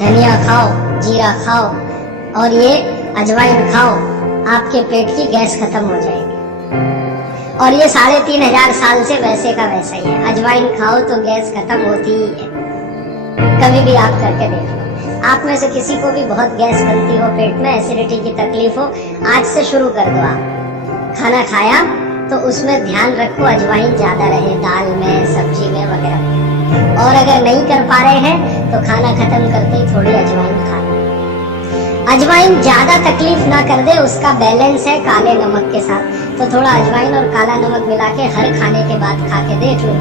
धनिया खाओ, जीरा खाओ और ये अजवाइन खाओ, आपके पेट की गैस खत्म हो जाएगी। और ये 3500 साल से वैसे का वैसा ही है। अजवाइन खाओ तो गैस खत्म होती ही है। कभी भी आप करके देख लो। आप में से किसी को भी बहुत गैस बनती हो, पेट में एसिडिटी की तकलीफ हो, आज से शुरू कर दो। आप खाना खाया तो उसमें ध्यान रखो अजवाइन ज्यादा रहे, दाल में, सब्जी में वगैरह। और अगर नहीं कर पा रहे हैं तो खाना खत्म करते ही थोड़ी अजवाइन खा लो। अजवाइन ज्यादा तकलीफ ना कर दे, उसका बैलेंस है काले नमक के साथ। तो थोड़ा अजवाइन और काला नमक मिला के हर खाने के बाद खा के देख लो।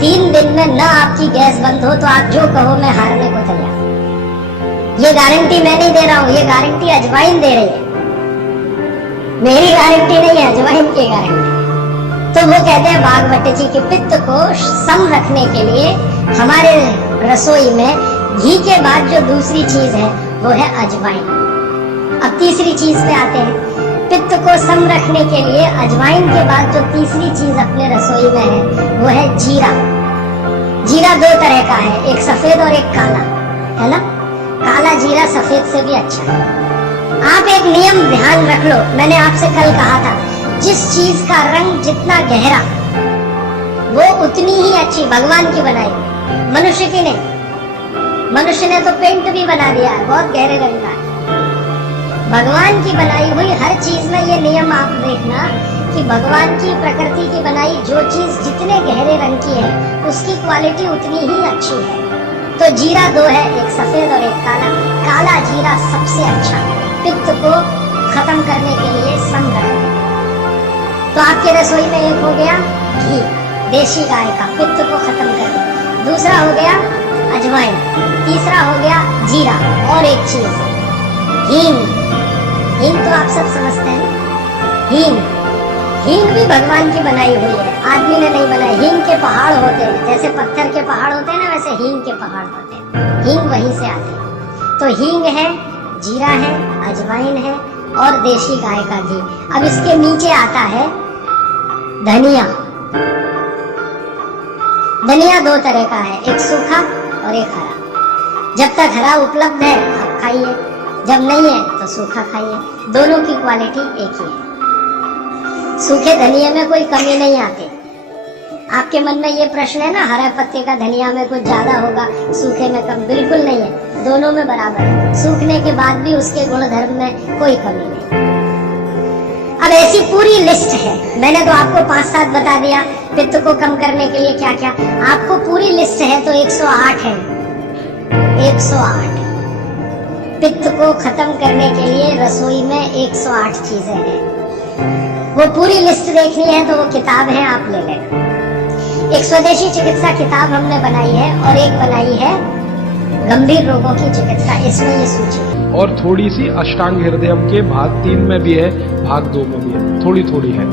3 दिन में ना आपकी गैस बंद हो तो आप जो कहो मैं हारने को तैयार। ये गारंटी मैं नहीं दे रहा हूँ, ये गारंटी अजवाइन दे रही है। मेरी गारंटी नहीं है, अजवाइन की गारंटी। तो वो कहते हैं भागवत जी के पित्त को सम रखने के लिए हमारे रसोई में घी के बाद जो दूसरी चीज है वो है अजवाइन। अब तीसरी चीज पे आते हैं। पित्त को सम रखने के लिए अजवाइन के बाद जो तीसरी चीज अपने रसोई में है वो है जीरा। जीरा 2 तरह का है, एक सफेद और एक काला, है ना। काला जीरा सफेद से भी अच्छा है। आप एक नियम ध्यान रख लो, मैंने आपसे कल कहा था, जिस चीज का रंग जितना गहरा वो उतनी ही अच्छी। भगवान की बनाई, मनुष्य की नहीं। मनुष्य ने तो पेंट भी बना दिया है, बहुत गहरे रंग का। भगवान की बनाई हुई हर चीज में ये नियम आप देखना कि भगवान की प्रकृति की बनाई जो चीज जितने गहरे रंग की है उसकी क्वालिटी उतनी ही अच्छी है। तो जीरा 2 है, एक सफेद और एक काला। काला जीरा सबसे अच्छा, पित्त को खत्म करने के लिए सम रखने। तो आपके रसोई में एक हो गया घी, देशी गाय का, पित्त को खत्म करने। दूसरा हो गया अजवाइन, तीसरा हो गया जीरा, और एक चीज हींग। हींग तो आप सब समझते हैं। हींग भी भगवान की बनाई हुई है, आदमी ने नहीं बनाई। हींग के पहाड़ होते हैं, जैसे पत्थर के पहाड़ होते हैं ना, वैसे हींग के पहाड़ होते हैं। हींग वहीं से आती है। तो हींग है, जीरा है, अजवाइन है और देशी गाय का घी। अब इसके नीचे आता है धनिया। धनिया 2 तरह का है, एक सूखा और एक हरा। जब तक हरा उपलब्ध है आप खाइए, जब नहीं है तो सूखा खाइए। दोनों की क्वालिटी एक ही है। सूखे धनिया में कोई कमी नहीं आती। आपके मन में ये प्रश्न है ना, हरे पत्ते का धनिया में कुछ ज्यादा होगा, सूखे में कम, बिल्कुल नहीं है। दोनों में बराबर है। सूखने के बाद भी उसके गुण धर्म में कोई कमी नहीं। अब ऐसी पूरी लिस्ट है, मैंने तो आपको 5-7 बता दिया पित्त को कम करने के लिए क्या क्या। आपको पूरी लिस्ट है तो 108 है। 108 पित्त को खत्म करने के लिए रसोई में 108 चीजें हैं। वो पूरी लिस्ट देखनी है तो वो किताब है, आप ले लेना। एक स्वदेशी चिकित्सा किताब हमने बनाई है और एक बनाई है गंभीर रोगों की चिकित्सा, इसमें ये सूची है। और थोड़ी सी अष्टांग हृदयम के भाग 3 में भी है, भाग 2 में भी है, थोड़ी थोड़ी है।